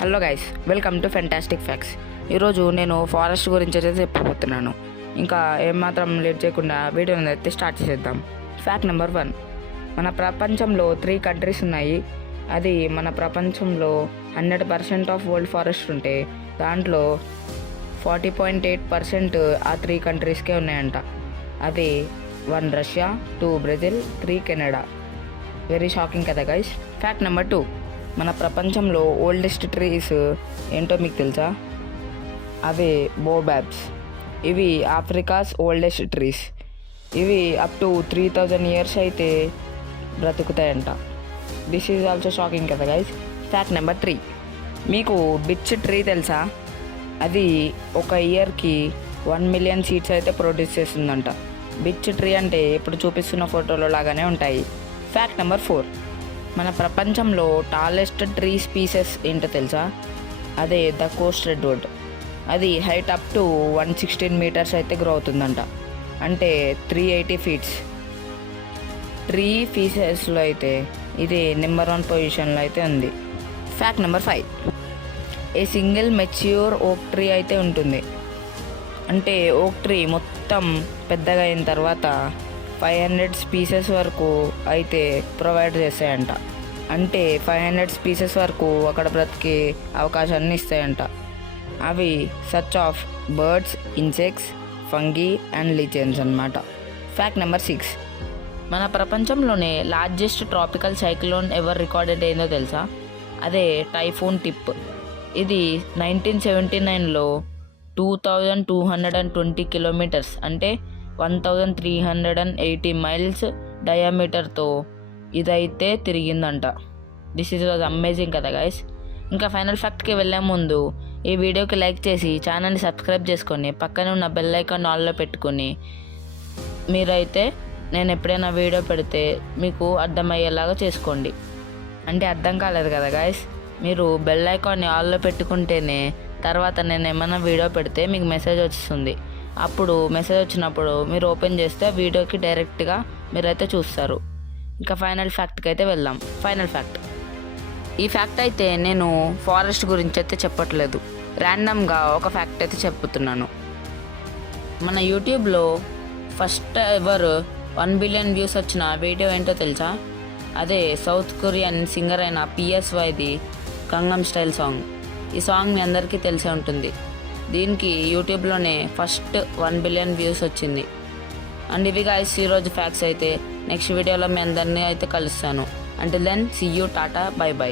Hello guys, welcome to fantastic facts. ఈరోజు నేను forest గురించి అయితే చెప్పబోతున్నాను. ఇంకా ఏమాత్రం లేట్ చేయకుండా వీడియోని అయితే స్టార్ట్ చేసేద్దాం. Fact number 1. మన ప్రపంచంలో 3 కంట్రీస్ ఉన్నాయి. అది మన ప్రపంచంలో 100% ఆఫ్ వరల్డ్ ఫారెస్ట్ ఉంటే దాంట్లో 40.8% ఆ 3 కంట్రీస్కే ఉన్నాయంట. అది 1 Russia, 2 Brazil, 3 Canada. Very shocking కదా గైస్. Fact number 2. మన ప్రపంచంలో ఓల్డెస్ట్ ట్రీస్ ఏంటో మీకు తెలుసా? అవే బోబాబ్స్. ఇవి ఆఫ్రికాస్ ఓల్డెస్ట్ ట్రీస్. ఇవి అప్ టు 3000 ఇయర్స్ అయితే బ్రతుకుతాయంట. దిస్ ఈజ్ ఆల్సో షాకింగ్ కదా గైస్. Fact number 3. మీకు బిచ్ ట్రీ తెలుసా? అది ఒక ఇయర్కి 1 మిలియన్ సీడ్స్ అయితే ప్రొడ్యూస్ చేస్తుందంట. బిచ్ ట్రీ అంటే ఇప్పుడు చూపిస్తున్న ఫోటోలో లాగానే ఉంటాయి. Fact number 4. మన ప్రపంచంలో టాలెస్ట్ ట్రీ స్పీసెస్ ఏంటో తెలుసా? అదే ద కోస్ట్ రెడ్వుడ్. అది హైట్ అప్ టు 116 మీటర్స్ అయితే గ్రో అవుతుందంట. అంటే 380 ఫీట్స్. ట్రీ స్పీసెస్లో అయితే ఇది నెంబర్ 1 పొజిషన్లో అయితే ఉంది. Fact number 5. A single mature ఓక్ ట్రీ అయితే ఉంటుంది. అంటే ఓక్ ట్రీ మొత్తం పెద్దగా అయిన తర్వాత 500 స్పీసెస్ వరకు అయితే ప్రొవైడ్ చేస్తాయంట. అంటే 500 స్పీసెస్ వరకు అక్కడ బ్రతికే అవకాశాన్ని ఇస్తాయంట. అవి such of birds, insects, fungi and lichens అన్నమాట. Fact number 6. మన ప్రపంచంలోనే largest tropical cyclone ever recorded అయిందో తెలుసా? అదే టైఫూన్ టిప్. ఇది 1979లో 2220 కిలోమీటర్స్ అంటే 1380 మైల్స్ డయామీటర్తో ఇదైతే తిరిగిందంట. దిస్ ఈజ్ వాజ్ అమేజింగ్ కదా గైస్. ఇంకా ఫైనల్ ఫ్యాక్ట్కి వెళ్ళే ముందు ఈ వీడియోకి లైక్ చేసి ఛానల్ని సబ్స్క్రైబ్ చేసుకొని పక్కనే ఉన్న బెల్ ఐకాన్ ఆన్లో పెట్టుకొని మీరైతే నేను ఎప్పుడైనా వీడియో పెడితే మీకు అర్థమయ్యేలాగా చేసుకోండి. అంటే అర్థం కాలేదు కదా గైస్. మీరు బెల్ ఐకాన్ని ఆన్లో పెట్టుకుంటేనే తర్వాత నేను ఏమైనా వీడియో పెడితే మీకు మెసేజ్ వస్తుంది. అప్పుడు మెసేజ్ వచ్చినప్పుడు మీరు ఓపెన్ చేస్తే వీడియోకి డైరెక్ట్గా మీరైతే చూస్తారు. ఇంకా ఫైనల్ ఫ్యాక్ట్కి అయితే వెళ్దాం. Final fact. ఈ ఫ్యాక్ట్ అయితే నేను ఫారెస్ట్ గురించి అయితే చెప్పట్లేదు, ర్యాండమ్గా ఒక ఫ్యాక్ట్ అయితే చెప్పుతున్నాను. మన యూట్యూబ్లో ఫస్ట్ ఎవర్ 1 బిలియన్ వ్యూస్ వచ్చిన వీడియో ఏంటో తెలుసా? అదే సౌత్ కొరియన్ సింగర్ అయిన PSYది గంగం స్టైల్ సాంగ్. ఈ సాంగ్ మీ అందరికీ తెలిసే ఉంటుంది. దీనికి యూట్యూబ్లోనే ఫస్ట్ 1 బిలియన్ వ్యూస్ వచ్చింది. అండ్ ఇవి గైస్ ఈరోజు ఫ్యాక్ట్స్ అయితే. నెక్స్ట్ వీడియోలో మీ అందరినీ అయితే కలుస్తాను. Until then see you, tata, bye by.